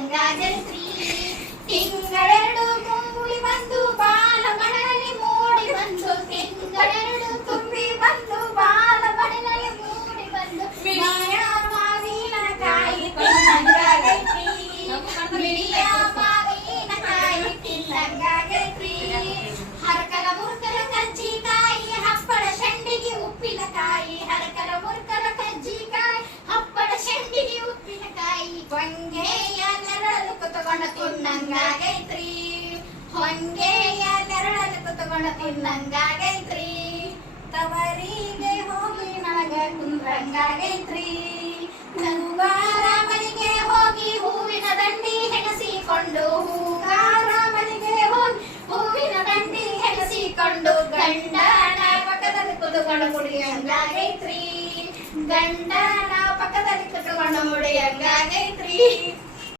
ಕುಡಿಯಂಗಾಗೈತ್ರಿ. ತಿಂಗಳೆರಡು ತುಂಬಿ ಬಂದು ಬಾಲ ಮಣನಲ್ಲಿ ಮೂಡಿ ಬಂದು, ತಿಂಗಳೆರಡು ತುಂಬಿ ಬಂದು ಬಾಲ ಮಣನಲ್ಲಿ ಮೂಡಿ ಬಂದು, ಮಿಡಿಯ ಮಾವಿನಕಾಯಿ ತಿನ್ನಂಗಾಗೈತ್ರಿ. ಮಿಡಿಯ ಮಾವಿನಕಾಯಿ ತಿನ್ನಂಗಾಗೈತ್ರಿ. ಹರಕಲ ಮುರ್ಕಲ ಕಜ್ಜಿಕಾಯಿ ಹಪ್ಪಳ ಶಂಡಿಗೆ ಉಪ್ಪಿನಕಾಯಿ, ಹರಕಲ ಮುರ್ಕಲ ಕಜ್ಜಿಕಾಯಿ ಹಪ್ಪಳ ಶಂಡಿಗೆ ಉಪ್ಪಿನಕಾಯಿ, ಹೊಂಗೆಯ ನೆರಳಲ್ಲಿ ಕುತ್ಕೊಂಡ ತಿನ್ನಂಗಾಗೈತ್ರಿ. ಹೊಂಗೆಯ ನೆರಳಲ್ಲಿ ಕುತ್ಕೊಂಡ ತಿನ್ನಂಗಾಗೈತ್ರಿ. ತವರಿಗೆ ಹೋಗಿ ನನಗ ಕುಂದ್ರಂಗಾಗೈತ್ರಿ. ಹೂಗಾರ ಮನೆಗೆ ಹೋಗಿ ಹೂವಿನ ದಂಡಿ ಹೆಣಸಿಕೊಂಡು, ಹೂಗಾರ ಮನೆಗೆ ಹೋಗಿ ಹೂವಿನ ದಂಡಿ ಹೆಣಸಿಕೊಂಡು, ಗಂಡನ ಪಕ್ಕದಲ್ಲಿ ಕುತ್ಕೊಂಡು ಕುಡಿಯಂಗಾಗೈತ್ರಿ. ಗಂಡನ ಪಕ್ಕದಲ್ಲಿ ಕುತ್ಕೊಂಡು ಮುಡಿಯಂಗಾಗೈತ್ರಿ.